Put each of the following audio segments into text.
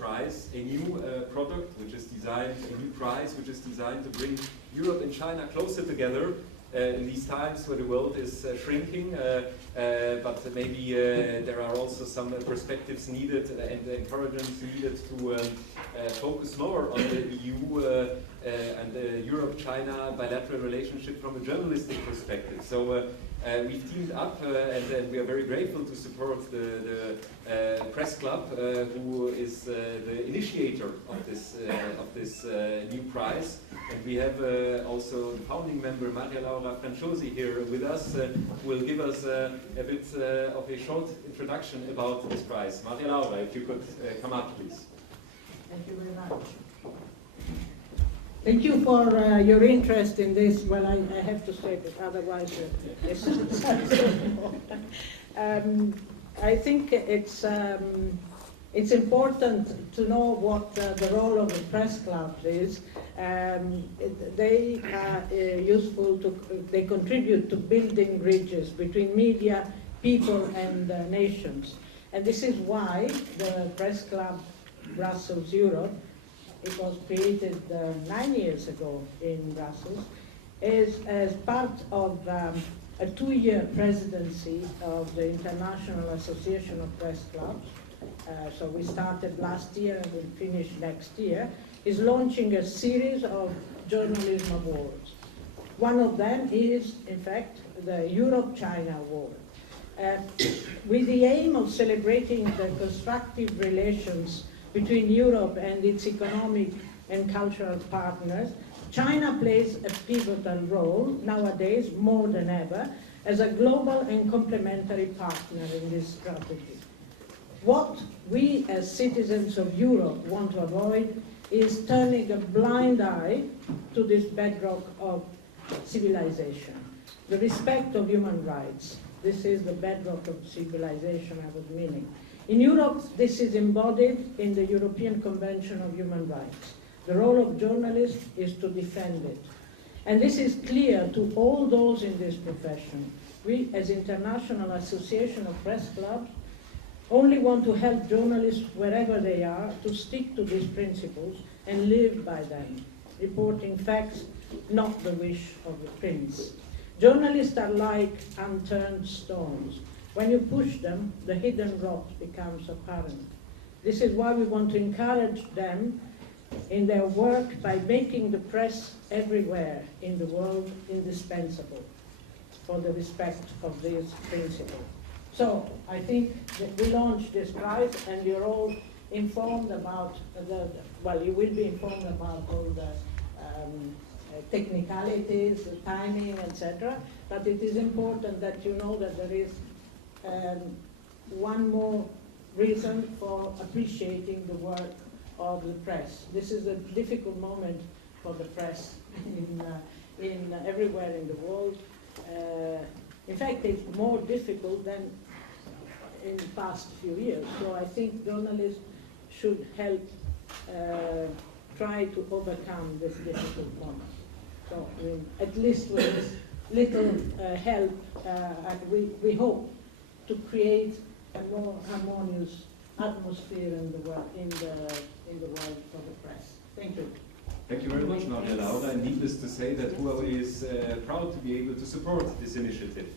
prize, a new product which is designed, a new prize which is designed to bring Europe and China closer together in these times where the world is shrinking, but maybe there are also some perspectives needed and encouragement needed to focus more on the EU and the Europe-China bilateral relationship from a journalistic perspective. So we've teamed up and we are very grateful to support the press club who is the initiator of this new prize. And we have also the founding member Maria Laura Franciosi here with us, who will give us a bit of a short introduction about this prize. Maria Laura, if you could come up, please. Thank you very much. Thank you for your interest in this. Well, I have to say that otherwise this is so important. I think it's important to know what the role of the press clubs is. They are useful they contribute to building bridges between media, people and nations. And this is why the Press Club Brussels Europe, it was created 9 years ago in Brussels, is as part of a 2-year presidency of the International Association of Press Clubs. So we started last year and we'll finish next year, is launching a series of journalism awards. One of them is, in fact, the Europe-China Award, with the aim of celebrating the constructive relations between Europe and its economic and cultural partners. China plays a pivotal role nowadays, more than ever, as a global and complementary partner in this strategy. What we as citizens of Europe want to avoid is turning a blind eye to this bedrock of civilization, the respect of human rights. This is the bedrock of civilization I was meaning. In Europe, this is embodied in the European Convention of Human Rights. The role of journalists is to defend it. And this is clear to all those in this profession. We, as International Association of Press Clubs, only want to help journalists wherever they are to stick to these principles and live by them, reporting facts, not the wish of the prince. Journalists are like unturned stones. When you push them, the hidden rot becomes apparent. This is why we want to encourage them in their work by making the press everywhere in the world indispensable for the respect of this principle. So I think that we launched this prize and you're all informed about you will be informed about all the technicalities, the timing, etc. But it is important that you know that there is one more reason for appreciating the work of the press. This is a difficult moment for the press in everywhere in the world. In fact, it's more difficult than in the past few years. So I think journalists should help try to overcome this difficult moment. So at least with this little help, we hope to create a more harmonious atmosphere in the world for the press. Thank you. Thank you very much, Maria Laura. And needless to say that Huawei is proud to be able to support this initiative.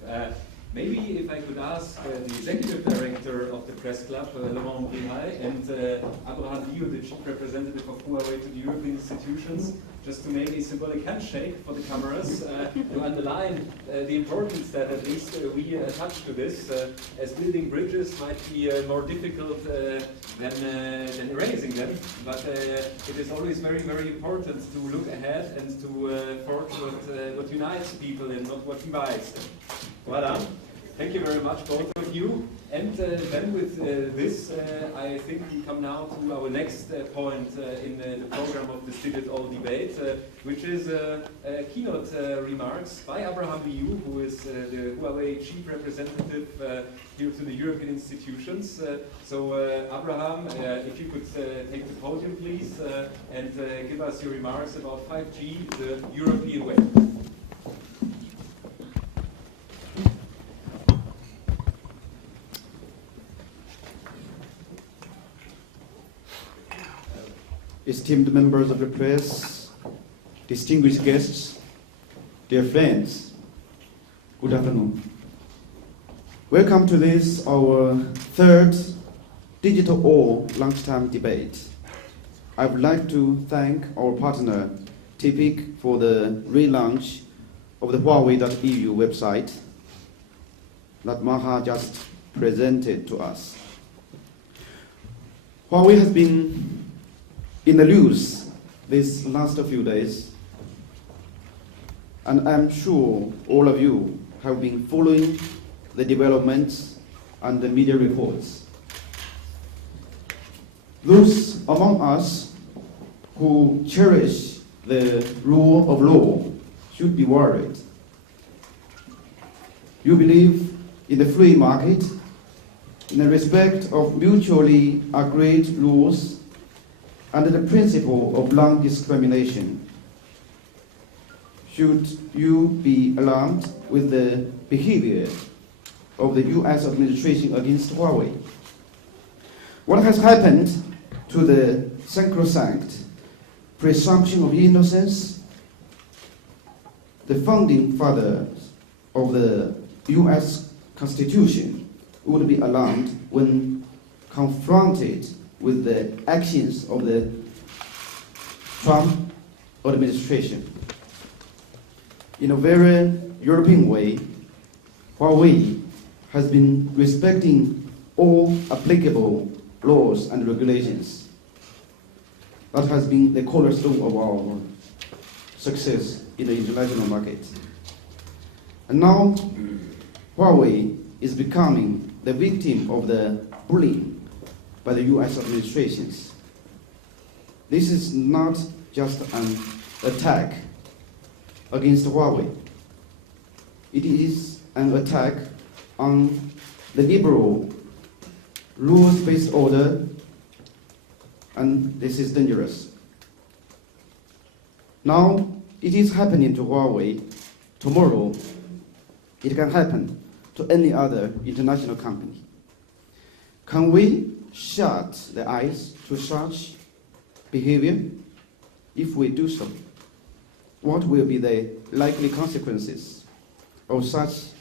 Maybe if I could ask the executive director of the press club, Laurent Brihal, and Abraham Liu, the chief representative of Huawei to the European institutions, just to make a symbolic handshake for the cameras, to underline the importance that at least we attach to this, as building bridges might be more difficult than erasing them, but it is always very, very important to look ahead and to forge what unites people and not what divides them. Voilà. Thank you very much, both of you. And then with this, I think we come now to our next point in the program of this Digital Debate, which is keynote remarks by Abraham Liu, who is the Huawei chief representative here to the European institutions. So Abraham, if you could take the podium, please, and give us your remarks about 5G, the European way. esteemed members of the press, distinguished guests, dear friends, good afternoon. Welcome to this, our third digital or lunchtime debate. I would like to thank our partner, TPIC, for the relaunch of the Huawei.eu website that Maha just presented to us. Huawei has been in the news these last few days, and I'm sure all of you have been following the developments and the media reports. Those among us who cherish the rule of law should be worried. You believe in the free market, in the respect of mutually agreed rules, and the principle of non-discrimination. Should you be alarmed with the behavior of the US administration against Huawei? What has happened to the sacrosanct presumption of innocence? The founding fathers of the US Constitution would be alarmed when confronted with the actions of the Trump administration. In a very European way, Huawei has been respecting all applicable laws and regulations. That has been the cornerstone of our success in the international market. And now, Huawei is becoming the victim of the bullying by the US administrations. This is not just an attack against Huawei. It is an attack on the liberal, rules-based order, and this is dangerous. Now, it is happening to Huawei. Tomorrow, it can happen to any other international company. Can we shut the eyes to such behavior? If we do so, what will be the likely consequences of such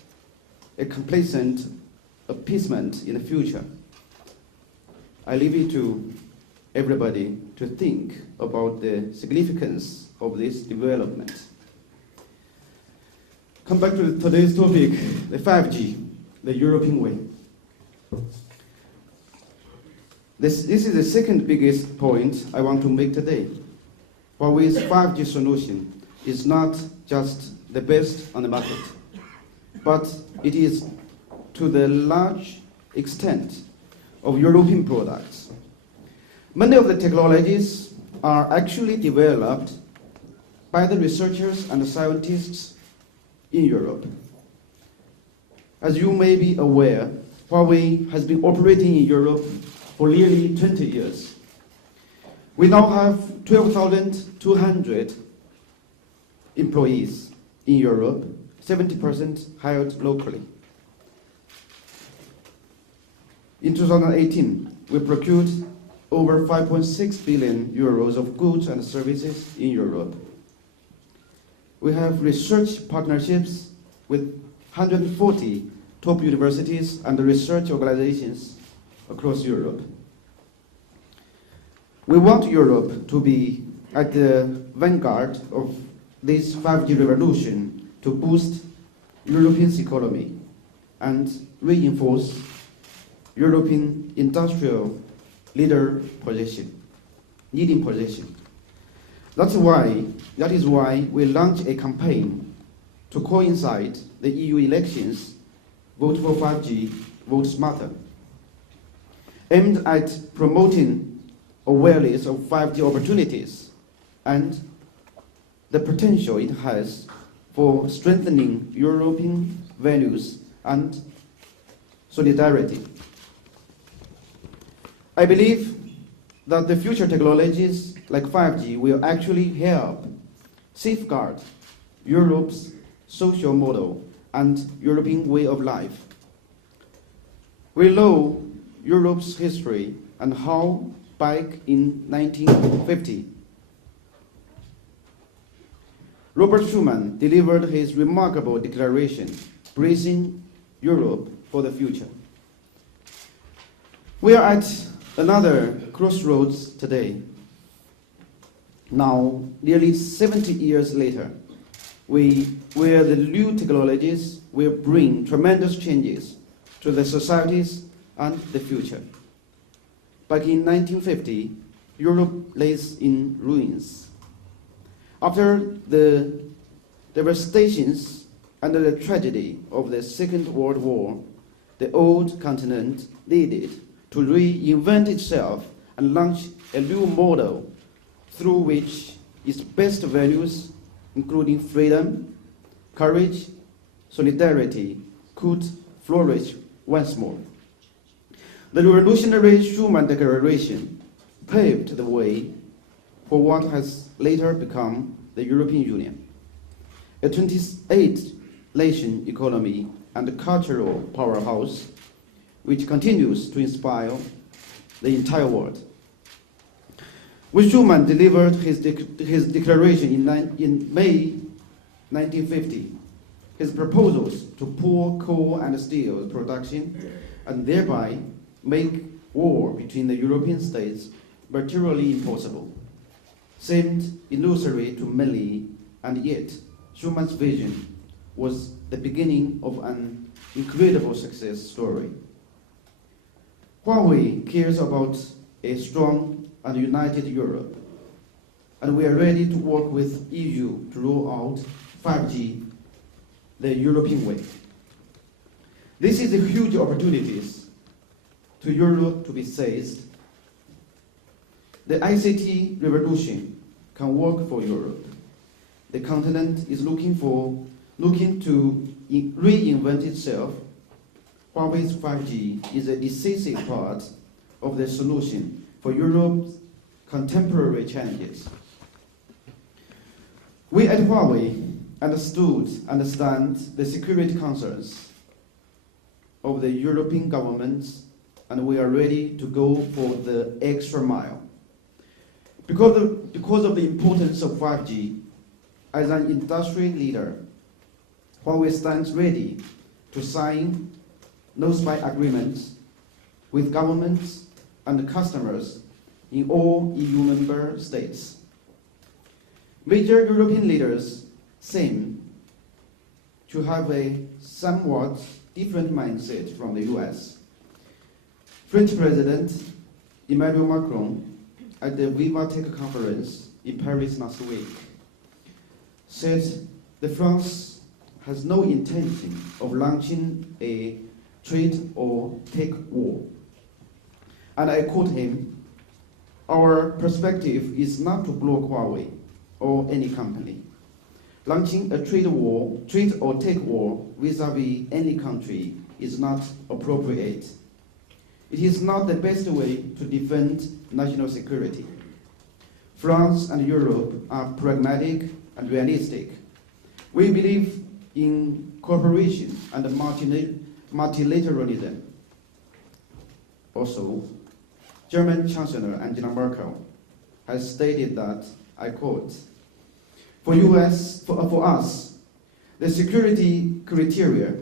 a complacent appeasement in the future? I leave it to everybody to think about the significance of this development. Come back to today's topic, the 5G, the European way. This is the second biggest point I want to make today. Huawei's 5G solution is not just the best on the market, but it is to the large extent of European products. Many of the technologies are actually developed by the researchers and the scientists in Europe. As you may be aware, Huawei has been operating in Europe for nearly 20 years. We now have 12,200 employees in Europe, 70% hired locally. In 2018, we procured over 5.6 billion euros of goods and services in Europe. We have research partnerships with 140 top universities and research organizations across Europe. We want Europe to be at the vanguard of this 5G revolution to boost European economy and reinforce European industrial leading position. That is why we launched a campaign to coincide the EU elections, Vote for 5G, Vote Smarter, aimed at promoting awareness of 5G opportunities and the potential it has for strengthening European values and solidarity. I believe that the future technologies like 5G will actually help safeguard Europe's social model and European way of life. We know Europe's history and how back in 1950. Robert Schuman delivered his remarkable declaration, Bracing Europe for the Future. We are at another crossroads today. Now, nearly 70 years later, where the new technologies will bring tremendous changes to the societies and the future. Back in 1950, Europe lays in ruins. After the devastations and the tragedy of the Second World War, the old continent needed to reinvent itself and launch a new model through which its best values, including freedom, courage, solidarity, could flourish once more. The revolutionary Schuman Declaration paved the way for what has later become the European Union, a 28-nation economy and cultural powerhouse which continues to inspire the entire world. When Schuman delivered his declaration in May 1950, his proposals to pull coal and steel production and thereby make war between the European states materially impossible seemed illusory to many, and yet Schuman's vision was the beginning of an incredible success story. Huawei cares about a strong and united Europe, and we are ready to work with EU to roll out 5G the European way. This is a huge opportunity to Europe to be seized. The ICT revolution can work for Europe. The continent is looking to reinvent itself. Huawei's 5G is a decisive part of the solution for Europe's contemporary challenges. We at Huawei understand the security concerns of the European governments, and we are ready to go for the extra mile. Because of the importance of 5G, as an industry leader, Huawei stands ready to sign no-spy agreements with governments and customers in all EU member states. Major European leaders seem to have a somewhat different mindset from the US. French President Emmanuel Macron at the Viva Tech conference in Paris last week said that France has no intention of launching a trade or tech war. And I quote him, "Our perspective is not to block Huawei or any company. Launching a trade or tech war vis-à-vis any country is not appropriate. It is not the best way to defend national security. France and Europe are pragmatic and realistic. We believe in cooperation and multilateralism." Also, German Chancellor Angela Merkel has stated that, I quote, for us, the security criteria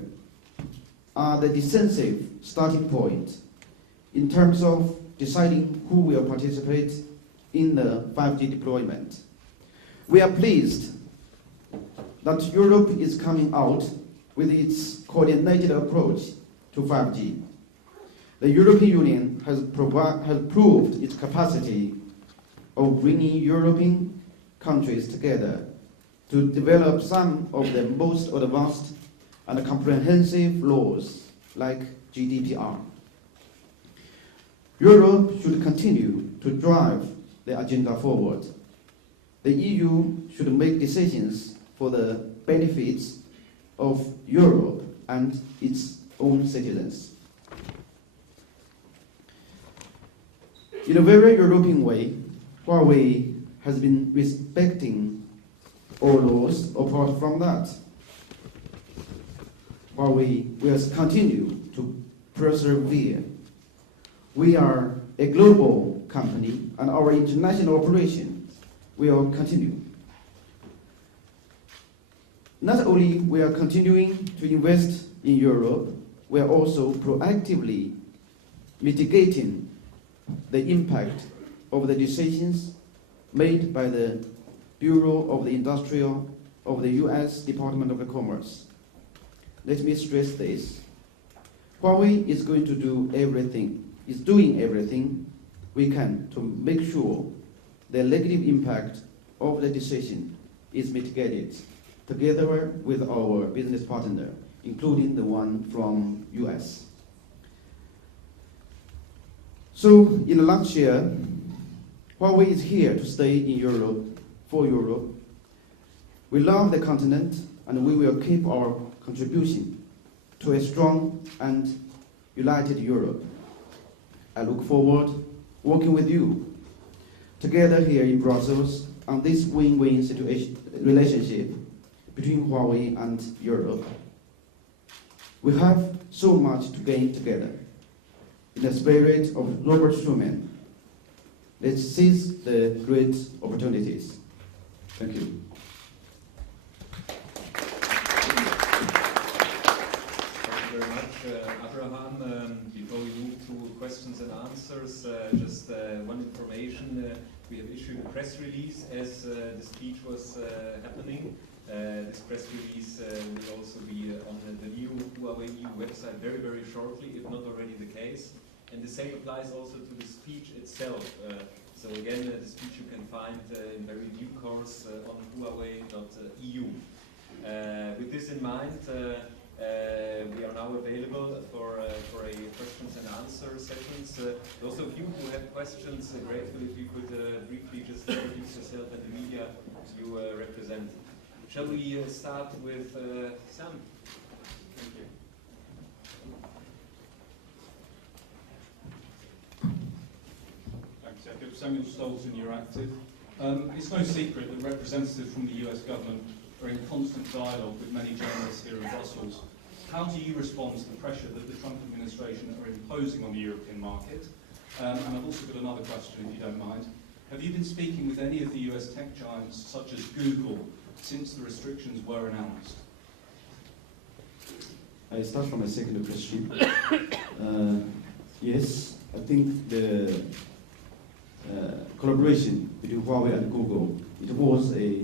are the decisive starting point in terms of deciding who will participate in the 5G deployment. We are pleased that Europe is coming out with its coordinated approach to 5G. The European Union has proved its capacity of bringing European countries together to develop some of the most advanced and comprehensive laws like GDPR. Europe should continue to drive the agenda forward. The EU should make decisions for the benefits of Europe and its own citizens. In a very European way, Huawei has been respecting all laws apart from that. Huawei will continue to persevere. We are a global company and our international operation will continue. Not only we are continuing to invest in Europe, we are also proactively mitigating the impact of the decisions made by the Bureau of the Industrial of the US Department of Commerce. Let me stress this. Huawei is going to do everything, is doing everything we can to make sure the negative impact of the decision is mitigated together with our business partner, including the one from US. So, in a nutshell, Huawei is here to stay in Europe, for Europe. We love the continent, and we will keep our contribution to a strong and united Europe. I look forward working with you together here in Brussels on this win-win relationship between Huawei and Europe. We have so much to gain together. In the spirit of Robert Schuman, let's seize the great opportunities. Thank you. Thank you very much, Abraham. Before we move to questions and answers, just one information. We have issued a press release as the speech was happening. This press release will also be on the new Huawei EU website very, very shortly, if not already the case. And the same applies also to the speech itself. So again, the speech you can find in very due course on huawei.eu. With this in mind, we are now available for a questions and answer sessions. Those of you who have questions, grateful if you could briefly just introduce yourself and the media you represent. Shall we start with Sam? Thank you. Thanks, Jacob. Samuel Stolzen, you're active. It's no secret that representatives from the US government are in constant dialogue with many journalists here in Brussels. How do you respond to the pressure that the Trump administration are imposing on the European market? And I've also got another question, if you don't mind. Have you been speaking with any of the US tech giants, such as Google, since the restrictions were announced? I start from a second question. Yes, I think the collaboration between Huawei and Google, it was a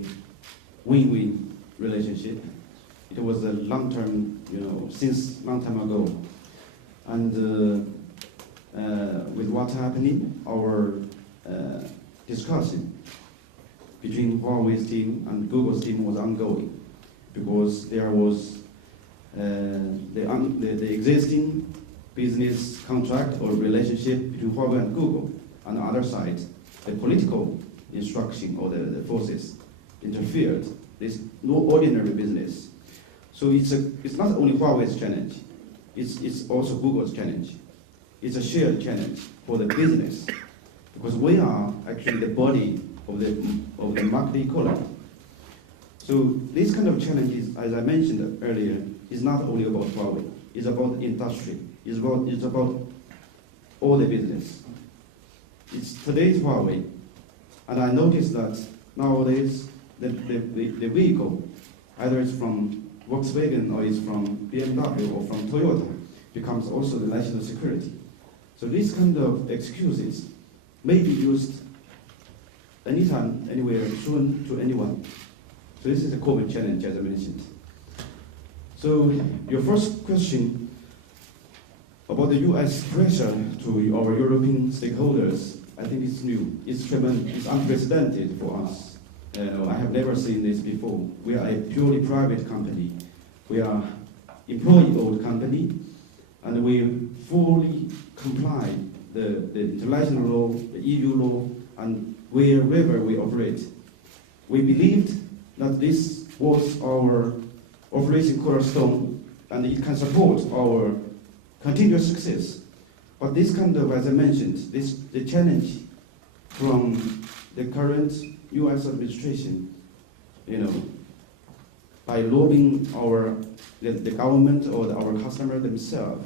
win-win relationship. It was a long-term, since long time ago. And with what's happening, our discussion between Huawei's team and Google's team was ongoing, because there was the existing business contract or relationship between Huawei and Google. On the other side, the political instruction or the forces interfered. There's no ordinary business. So it's not only Huawei's challenge, it's also Google's challenge. It's a shared challenge for the business, because we are actually the body of the market economy. So this kind of challenges, as I mentioned earlier, is not only about Huawei. It's about industry. It's about all the business. It's today's Huawei, and I noticed that nowadays the vehicle, either it's from Volkswagen or it's from BMW or from Toyota, becomes also the national security. So these kind of excuses may be used anytime, anywhere, soon to anyone. So this is a common challenge, as I mentioned. So your first question about the US pressure to our European stakeholders, I think it's new. It's tremendous. It's unprecedented for us. I have never seen this before. We are a purely private company. We are employee-owned company, and we fully comply the international law, the EU law, and wherever we operate. We believed that this was our operation cornerstone, and it can support our continuous success. But this kind of, as I mentioned, the challenge from the current US administration, by lobbying the government or our customer themselves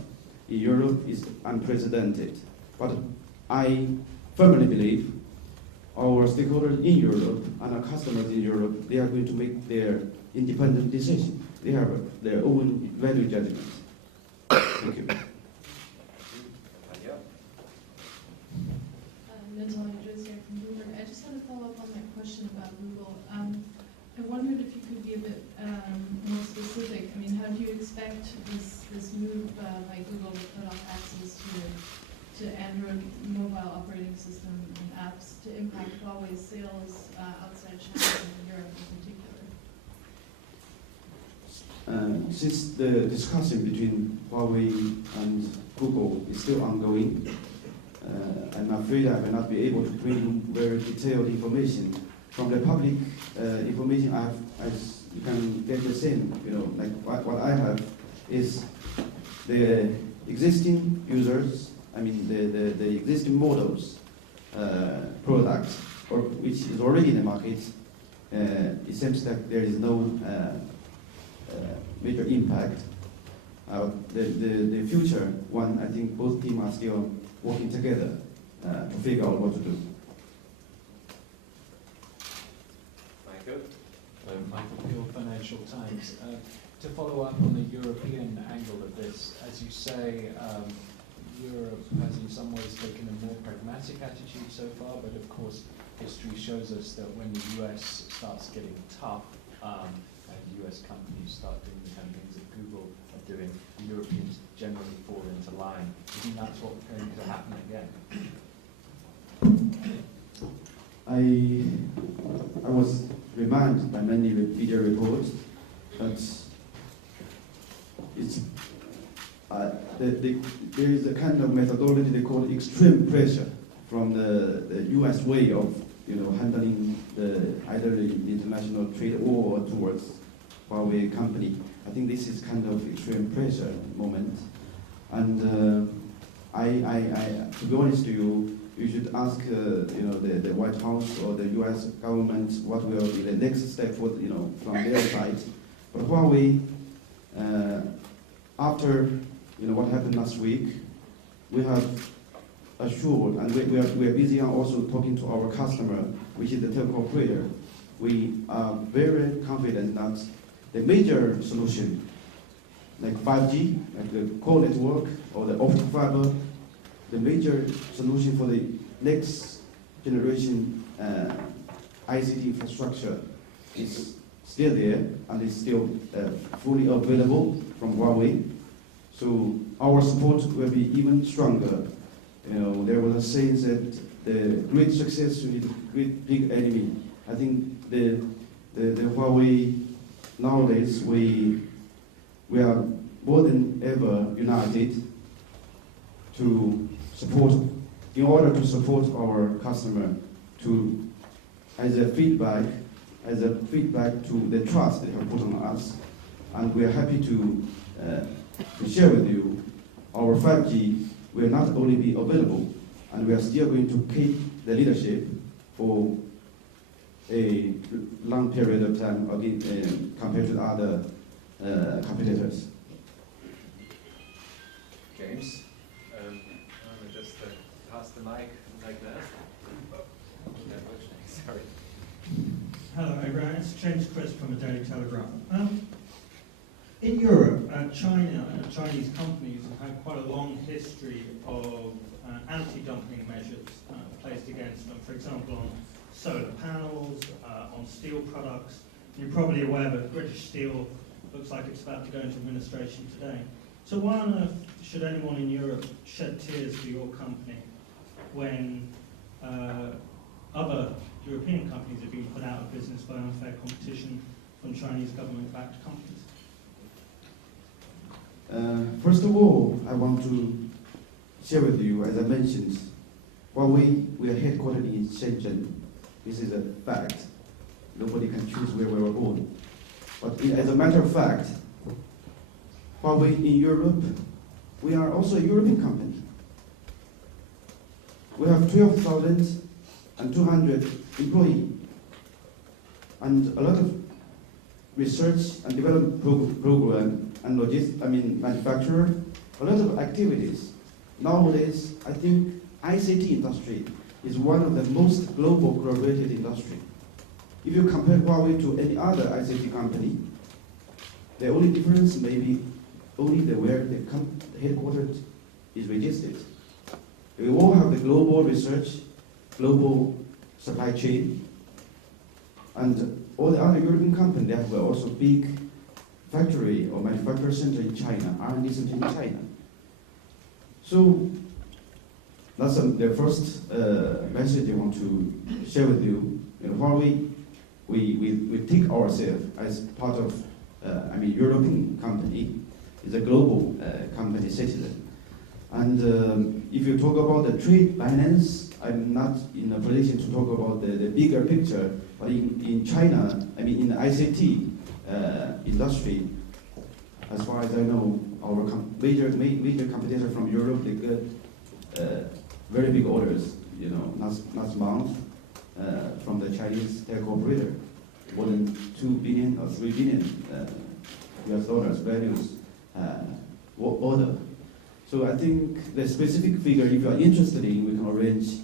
in Europe is unprecedented. But I firmly believe our stakeholders in Europe and our customers in Europe, they are going to make their independent decision. They have their own value judgment. Thank you. Natalia Jones here from Bloomberg. I just had a follow-up on that question about Google. I wondered if you could be a bit more specific. I mean, how do you expect this move by Google to cut off access to Android mobile operating system and apps to impact Huawei's sales outside China and in Europe in particular? Since the discussion between Huawei and Google is still ongoing, I'm afraid I will not be able to bring very detailed information. From the public information I have, as you can get the same, like what I have is the existing users, I mean the existing models, products, which is already in the market. It seems that there is no major impact. The future one, I think both teams are still working together to figure out what to do. Michael Peel, Financial Times. To follow up on the European angle of this, as you say, Europe has in some ways taken a more pragmatic attitude so far, but of course history shows us that when the US starts getting tough and US companies start doing the kind of things that Google are doing, the Europeans generally fall into line. Do you think that's what's going to happen again? I was reminded by many media reports that there is a kind of methodology they call extreme pressure from the U.S. way of handling either the international trade war towards Huawei company. I think this is kind of extreme pressure moment, and to be honest to you, you should ask the White House or the U.S. government what will be the next step for from their side. But Huawei, after what happened last week, we have assured, and we are busy and also talking to our customer, which is the telco operator. We are very confident that the major solution, like 5G, like the core network or the optic fiber, the major solution for the next generation ICT infrastructure is still there and is still fully available from Huawei. So our support will be even stronger. There was a saying that the great success with the great big enemy. I think the Huawei nowadays we are more than ever united to support, in order to support our customer, to as a feedback to the trust they have put on us, and we are happy to share with you our 5G will not only be available, and we are still going to keep the leadership for a long period of time compared to other competitors. James, I'm just pass the mic like that. Sorry. Hello, Abraham. It's James Chris from the Daily Telegraph. In Europe, Chinese companies have had quite a long history of anti-dumping measures placed against them. For example, on solar panels, on steel products. You're probably aware that British Steel looks like it's about to go into administration today. So why on earth should anyone in Europe shed tears for your company when other European companies are being put out of business by unfair competition from Chinese government-backed companies? First of all, I want to share with you, as I mentioned, Huawei, we are headquartered in Shenzhen. This is a fact. Nobody can choose where we were born. But as a matter of fact, Huawei in Europe, we are also a European company. We have 12,200 employees and a lot of research and development program and manufacturer, a lot of activities. Nowadays, I think ICT industry is one of the most global collaborated industry. If you compare Huawei to any other ICT company, the only difference may be only where the headquarters is registered. We all have the global research, global supply chain, and all the other European companies, they have also big factory or manufacturing center in China, R&D center in China. So that's the first message I want to share with you. In Huawei, we take ourselves as part of, European company, is a global company citizen. And if you talk about the trade balance, I'm not in a position to talk about the bigger picture, but in China, in the ICT industry, as far as I know, our major competitor from Europe, they get very big orders, last month from the Chinese tech operator, more than 2 billion or 3 billion US dollars values order. So I think the specific figure, if you are interested in, we can arrange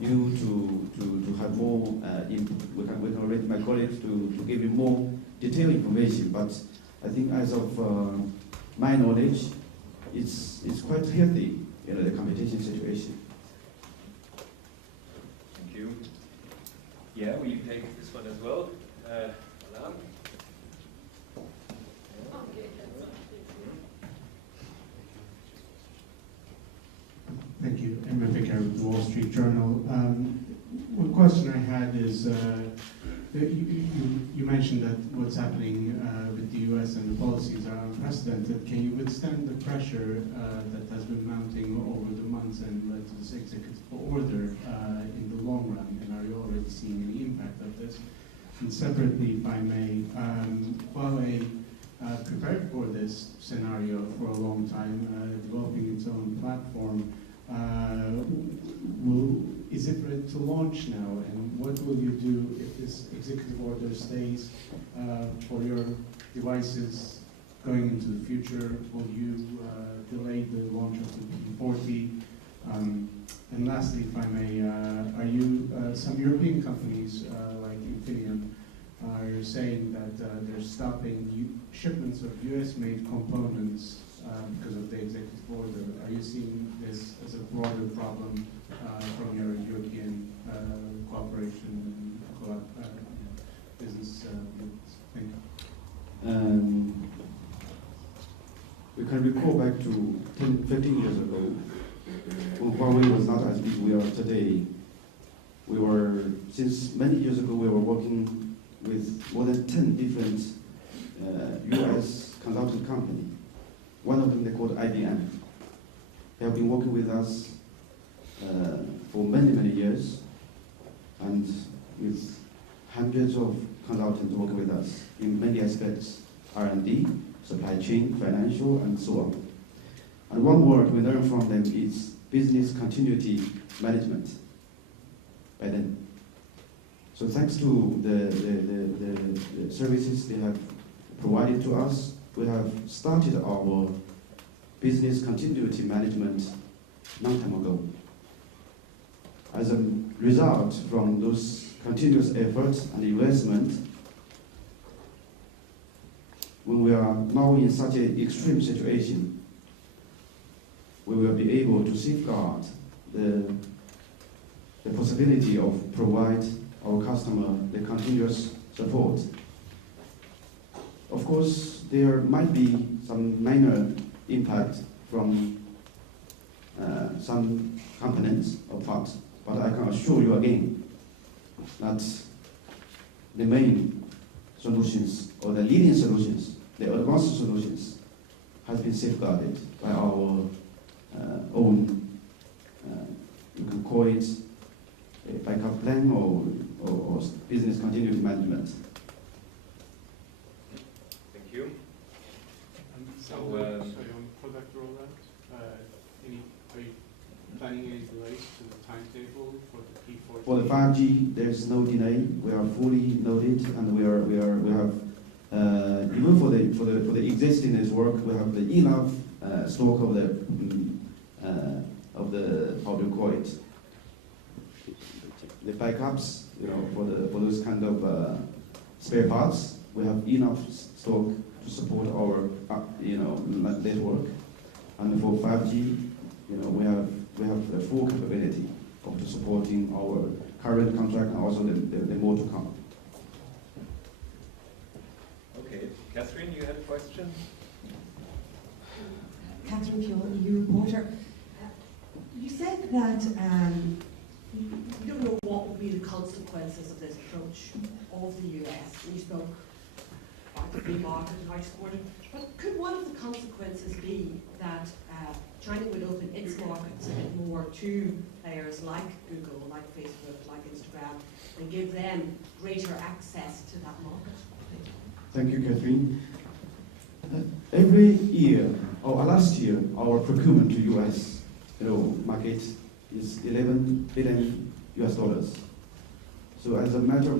you to have more input. We can arrange my colleagues to give you more detailed information. But I think as of my knowledge, it's quite healthy, the competition situation. Thank you. Yeah, will you take this one as well? Alan? Thank you. Emma Vicker with the Wall Street Journal. One question I had is, you mentioned that what's happening with the US and the policies are unprecedented. Can you withstand the pressure that has been mounting over the months and led to this executive order in the long run? And are you already seeing any impact of this? And separately, if I may, Huawei prepared for this scenario for a long time, developing its own platform. Is it ready to launch now? And what will you do if this executive order stays for your devices going into the future? Will you delay the launch of the P40? And lastly, if I may, are you some European companies like Infineon are saying that they're stopping shipments of US-made components because of the executive order? Are you seeing this as a broader problem from your European cooperation and business groups? Thank you. We can recall back to 10, 15 years ago, when Huawei was not as big as we are today. Since many years ago, we were working with more than 10 different US consulting companies. One of them they called IBM. They have been working with us for many, many years, and with hundreds of consultants working with us in many aspects, R&D, supply chain, financial, and so on. And one word we learned from them is business continuity management by then. So thanks to the services they have provided to us, we have started our business continuity management long time ago. As a result from those continuous efforts and investment, when we are now in such an extreme situation, we will be able to safeguard the possibility of provide our customer the continuous support. Of course, there might be some minor impact from some components or parts, but I can assure you again that the main solutions or the leading solutions, the advanced solutions, has been safeguarded by our own, you can call it a backup plan or business continuity management. Thank you. Sorry, on product rollout, are you planning any delays to the timetable for the P40? For the 5G, there's no delay. We are fully loaded, and we have even for the existing network, we have the enough stock of the how do you call it? the backups, for those kind of spare parts. We have enough stock to support our network, and for 5G, we have the full capability of supporting our current contract and also the more to come. Okay, Catherine, you had a question? Catherine Fuel, EU reporter. You said that you don't know what will be the consequences of this approach of the US. You spoke about the free market and how to support it. But could one of the consequences be that China would open its markets a bit more to players like Google, like Facebook, like Instagram, and give them greater access to that market? Thank you, Catherine. Every year, or last year, our procurement to US market is $11 billion US. So as a matter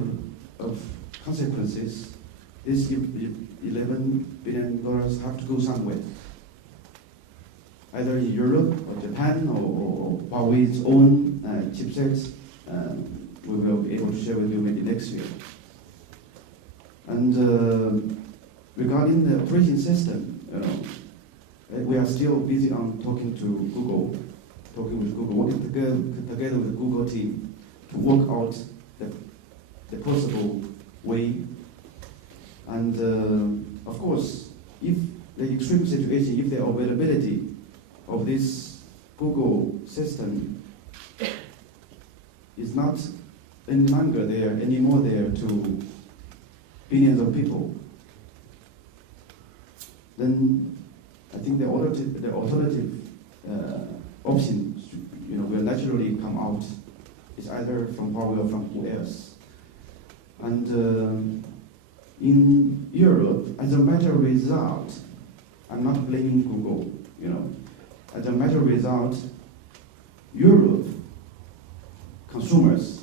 of consequences, this $11 billion have to go somewhere. Either in Europe or Japan or Huawei's own chipsets, we will be able to share with you maybe next year. And regarding the operating system, we are still busy on talking with Google, working together with the Google team to work out the possible way. And of course, if the extreme situation, if the availability of this Google system is not any longer there, anymore there to billions of people, then I think the alternative option will naturally come out. It's either from Huawei or from who else. And in Europe, as a matter of result, I'm not blaming Google, as a matter of result, Europe consumers,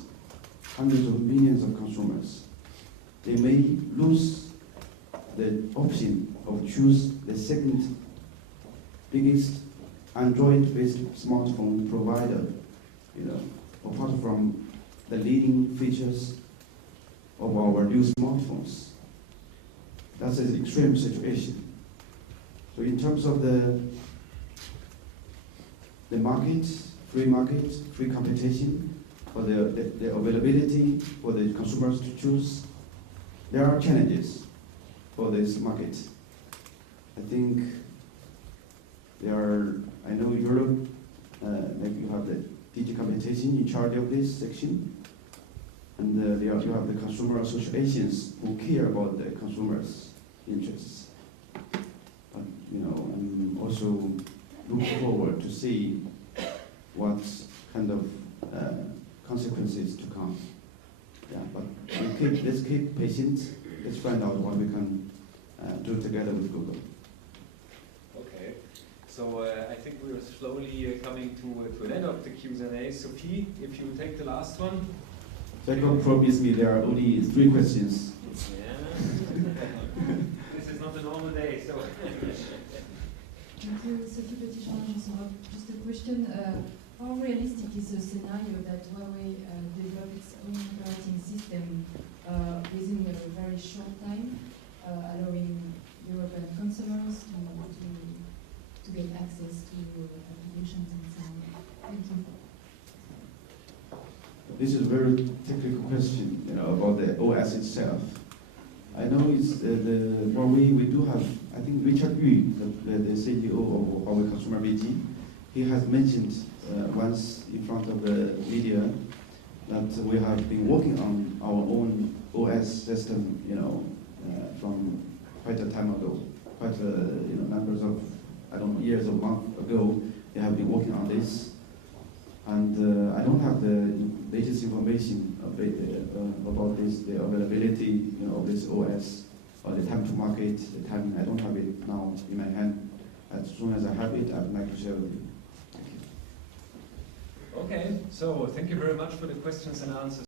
hundreds of millions of consumers, they may lose the option of choose the second biggest Android-based smartphone provider, apart from the leading features of our new smartphones. That's an extreme situation. So in terms of the market, free competition, for the availability for the consumers to choose, there are challenges for this market. I think I know Europe, maybe you have the DG competition in charge of this section, and you have the consumer associations who care about the consumers' interests. But, I'm also looking forward to see what kind of consequences to come. Yeah, but let's keep patient. Let's find out what we can do together with Google. Okay, so I think we're slowly coming to an end of the Q&A. Sophie, if you take the last one. Jacob promised me there are only 3 questions. Yeah. This is not a normal day, so. Thank you, Sophie Petit-Jean. Just a question. How realistic is the scenario that Huawei develop its own operating system within a very short time, allowing European consumers to get access to applications and so on? Thank you. This is a very technical question, about the OS itself. I know it's the Huawei. We do have, I think Richard Yu, the CEO of Huawei Consumer BG, he has mentioned once in front of the media that we have been working on our own OS system, from quite a time ago, numbers of, years or months ago. They have been working on this, and I don't have the latest information about this, the availability, of this OS, or the time to market, the timing. I don't have it now in my hand. As soon as I have it, I'd like to share with you. Okay, so thank you very much for the questions and answers.